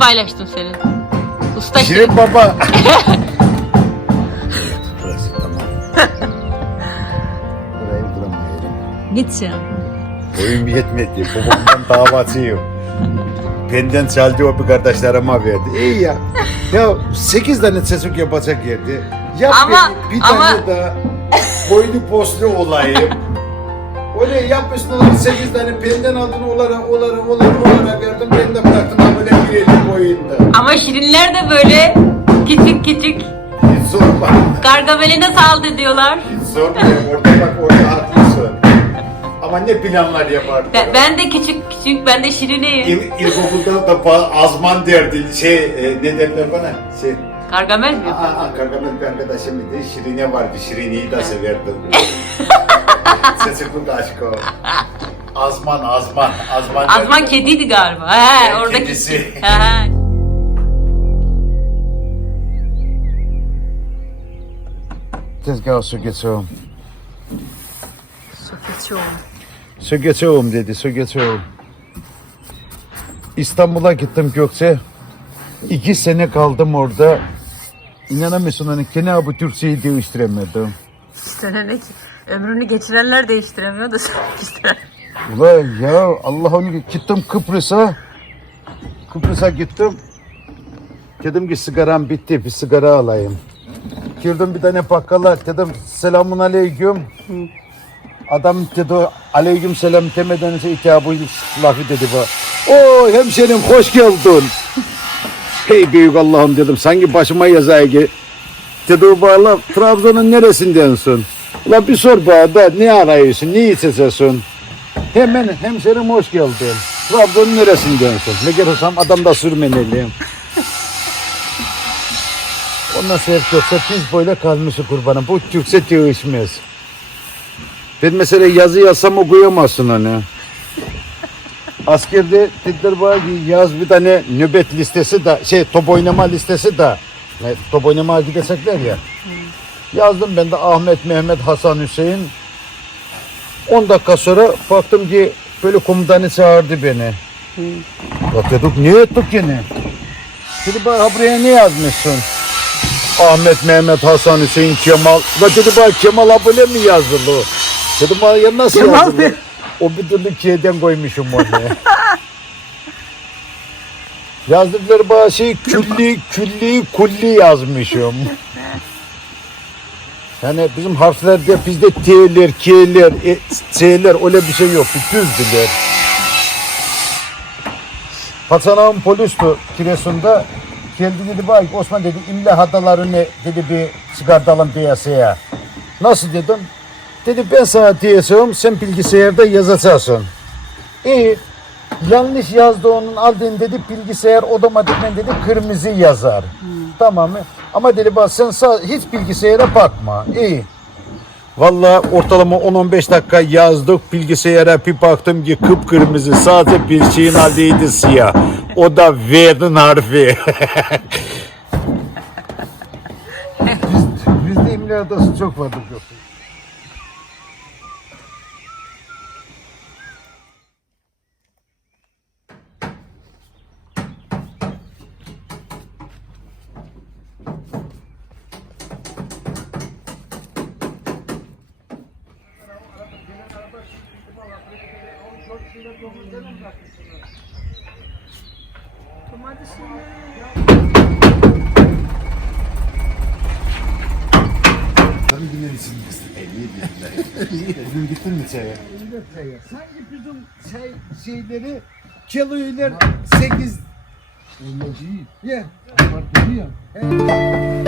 diye paylaştım seni. Usta Şirin. Baba. Burası tamam. Burayı bulamayalım. Git ya. Boyum yetmedi. Babamdan davacıyım. Benden çaldı o bir kardeşlerime verdi. İyi ya. Ya sekiz tane çocuk yapacak yerdi. Yap Ama- beni, bir ama- tane daha boylu poslu olayım. Öyle yapmışsın olan sekiz tane benden adını olara olara olara olara verdim. Ben de bıraktım ha böyle bir elli boyunda. Ama Şirinler de böyle küçük küçük Hiç sorma. Gargamel'e saldı diyorlar. Hiç sorma. Orada bak orada haklısın. Ama ne planlar yapardı. Ben, ben de küçük küçük, ben de Şirine'yim. İl, ilkokulda da azman derdi. Şey e, ne derler bana? Şey, Gargamel mi? aa, aa, Gargamel bir arkadaşım idi. Şirine vardı. Şirineyi de severdim. Çocukluk aşkı o. Azman, azman, azman. Azman derdi. kediydi galiba. He, Evet, oradaki. kedisi. He. Tezgah su geçiyorum. Su geçiyor. Su geçiyorum dedi, su geçiyorum. İstanbul'a gittim Gökçe. İki sene kaldım orada. İnanamıyorsun hani bu Türkçeyi değiştiremedim. İşte ne ki? Ömrünü geçirenler değiştiremiyor da sen değiştiren. Ula ya Allah onu gittim Kıbrıs'a. Kıbrıs'a gittim. Dedim ki sigaram bitti bir sigara alayım. Girdim bir tane bakkala dedim selamun aleyküm. Adam dedi aleyküm selam demeden önce itabı lafı dedi bana. Oo hemşerim hoş geldin. Hey büyük Allah'ım dedim sanki başıma yazay ki. Dedi bana Trabzon'un neresindensin? Ulan bir sor bana da ne arıyorsun, ne içeceksin? Hemen hemşerim hoş geldin. Trabzon'un neresindensin? Ne gelirsem adam da sürmeneliyim. Ondan sonra yoksa biz böyle kalmışız kurbanım. Bu Türkçe değişmez. Ben mesela yazı yazsam okuyamazsın hani. Askerde dediler bana yaz bir tane nöbet listesi de şey top oynama listesi de ne, top oynamaya gidecekler ya. Yazdım ben de Ahmet, Mehmet, Hasan, Hüseyin. 10 dakika sonra baktım ki böyle komutanı çağırdı beni. Ya dedik ne ettik yine? Dedi bana "Ha buraya ne yazmışsın? Ahmet, Mehmet, Hasan, Hüseyin, Kemal. La dedi bana Kemal abone mi yazılı? Dedim bana ya nasıl Kemal yazılı? mi? O bir türlü K'den koymuşum onu. Yazdıkları bana şey külli, külli, kulli yazmışım. Yani bizim harflerde bizde T'ler, K'ler, e, S'ler öyle bir şey yok. Düzdüler. Hasan ağam polisti Giresun'da. Geldi dedi bak Osman dedi imla hatalarını dedi bir çıkartalım piyasaya. Nasıl dedim? Dedi ben sana diyeceğim sen bilgisayarda yazacaksın. İyi. Yanlış yazdığının aldığın dedi bilgisayar otomatikmen dedi kırmızı yazar. Tamam mı? Ama dedi bak sen sağ, hiç bilgisayara bakma. İyi. Vallahi ortalama 10-15 dakika yazdık bilgisayara bir baktım ki kıpkırmızı sadece bir şeyin adıydı siyah. O da V'nin harfi. Biz, bizde imla adası çok vardır yok. Sen dinlemişsin. Bugün gittin mi çaya? Sanki bizim çay şeyleri kiloyla 8 Öyle değil. ya. Fark ediyor. Ya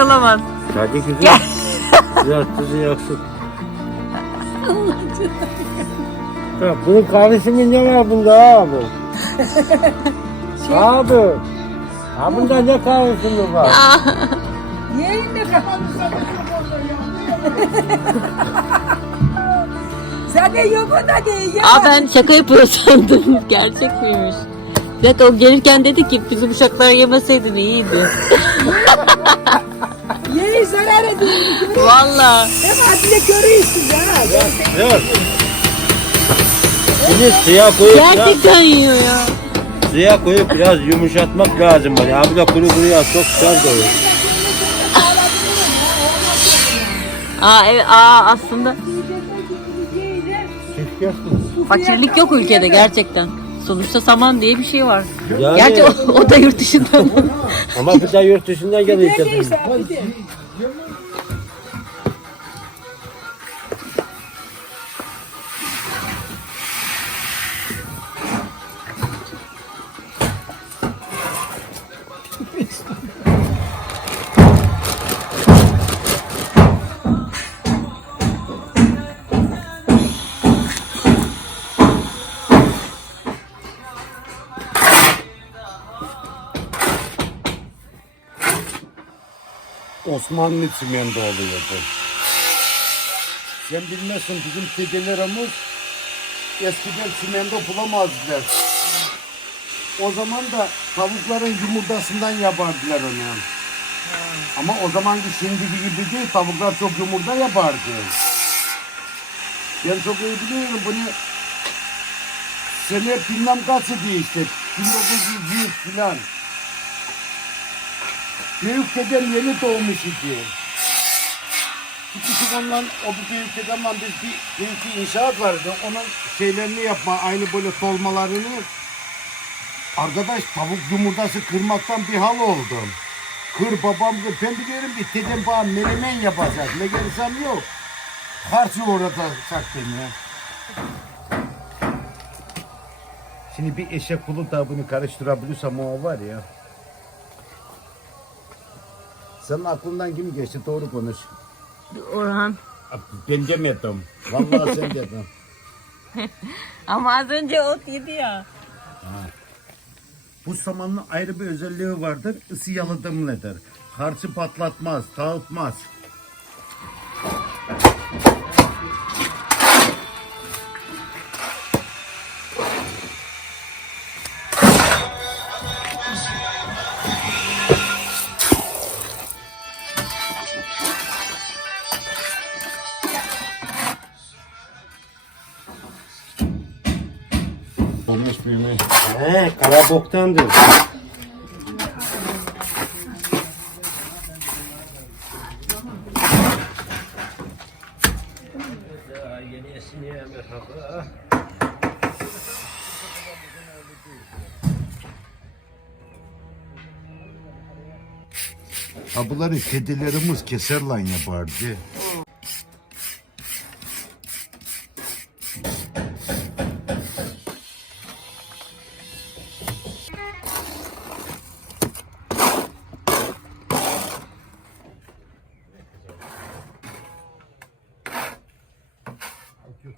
gerçek olamaz. Hadi güzel. Gel. Biraz tuzu yaksın. Ya bunun kardeşimin ne var bunda abi? abi. Ha bunda ne kardeşimin var? Yerinde kafanızda Sen de yok da değil ya. Aa ben şaka yapıyor sandım. Gerçek miymiş? Evet o gelirken dedi ki bizim uşaklar yemeseydin iyiydi. Valla. Hem adile görüyorsun ya. Evet. Şimdi suya koyup biraz, Gerçekten yiyor ya. suya koyup biraz yumuşatmak lazım bana. Abi de kuru kuru ya çok güzel oluyor. Aa evet aa aslında fakirlik yok ülkede gerçekten. Sonuçta saman diye bir şey var. Yani, Gerçi o, o da yurt dışında mı? ama bir de yurt dışından geliyor. Osmanlı çimento oluyordu. Sen bilmezsin bizim dedelerimiz eskiden çimento bulamazdılar. O zaman da tavukların yumurtasından yapardılar onu. Ama o zamanki şimdiki gibi değil, tavuklar çok yumurta yapardı. Ben çok iyi biliyorum bunu. Sene bilmem kaçı işte, 1900 filan. Büyük dedem yeni doğmuş idi. Gitmişik ondan, o bu büyük dedemle biz bir büyük bir inşaat vardı. Onun şeylerini yapma, aynı böyle solmalarını. Arkadaş tavuk yumurtası kırmaktan bir hal oldum. Kır babam, kır. ben biliyorum ki dedem bana menemen yapacak. Ne gelirsem yok. Karşı orada saktım ya. Şimdi bir eşek bulup da bunu karıştırabilirsem o var ya. Senin aklından kim geçti? Doğru konuş. Orhan. Ben demedim. Vallahi sen dedin. Ama az önce ot yedi ya. Bu samanın ayrı bir özelliği vardır. Isı yalıtımlıdır. Harcı patlatmaz, dağıtmaz. He, kara boktandır. Ha bunları kedilerimiz keserle yapardı.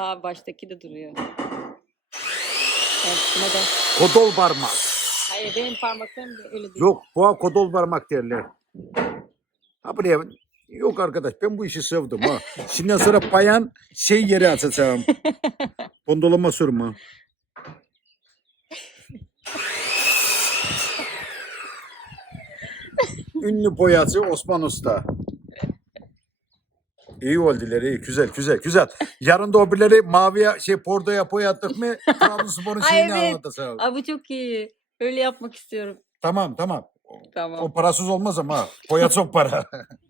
Aa baştaki de duruyor. Evet, şuna da. Kodol parmak. Hayır benim parmaklarım da öyle değil. Yok boğa kodol parmak derler. Ha buraya yok arkadaş ben bu işi sevdim ha. Şimdiden sonra bayan şey yeri açacağım. Pondolama sürme. Ünlü boyacı Osman Usta. İyi oldular iyi güzel güzel güzel. Yarın da o birileri maviye şey bordoya boyattık mı Trabzonspor'un Ay, şeyini evet. anlatacağım. Aa, bu çok iyi. Öyle yapmak istiyorum. Tamam tamam. Tamam. O parasız olmaz ama boya çok para.